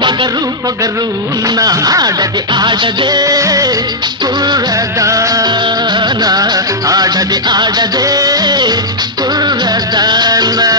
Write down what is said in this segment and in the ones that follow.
వగరు పొగరు ఉన్న ఆడది ఆడదే కుర్రదానా ఆడది ఆడదే కుర్రదానా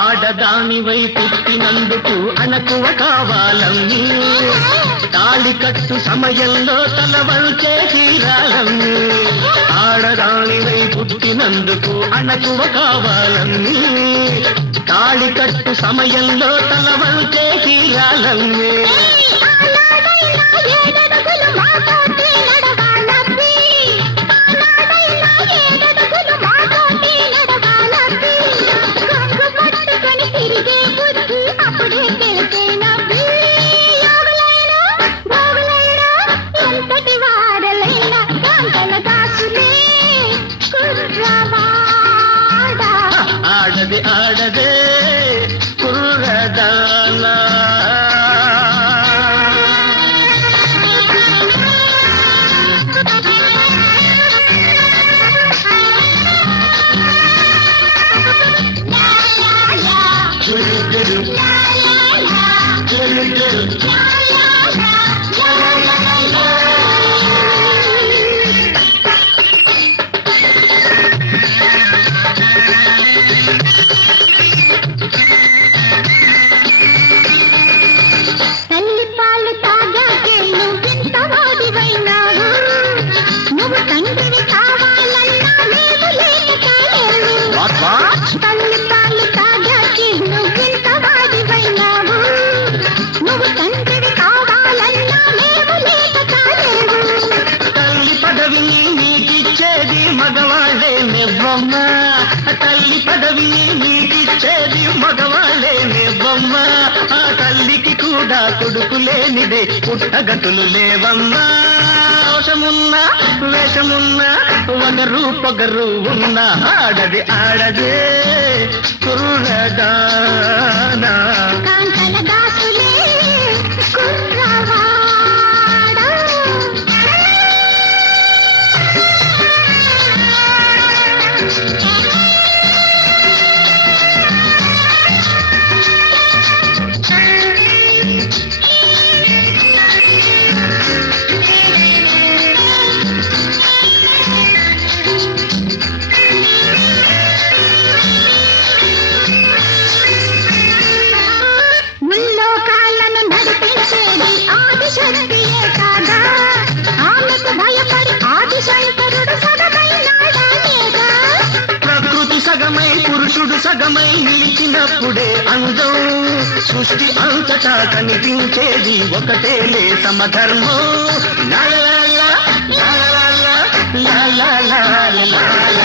ఆడదానివై పుట్టినందుకు అణకువ కావాలమ్మి తాళి కట్టు సమయంలో తల వంచే తీరాలమ్మి ఆడదానివై పుట్టినందుకు అణకువ కావాలమ్మి తాళి కట్టు సమయంలో తల వంచే తీరాలమ్మి ఆడది ఆడదే కుర్రదానా తల్లి పదవి నీకిచ్చేది మగవాళ్ళేనే బొమ్మ ఆ తల్లికి కూడా కొడుకు లేనిదే పుట్టగతులు లేవమ్మా దోషమున్నా వేషమున్నా వగరు పొగరు ఉన్న ఆడది ఆడదే కుర్రదానా సగమై పురుషుడు సగమై నిలిచినప్పుడే అందం సృష్టి అంతటా కనిపించేది ఒకటేలే సమధర్మం. లా లా లా లా లా లా లా లా లా లా.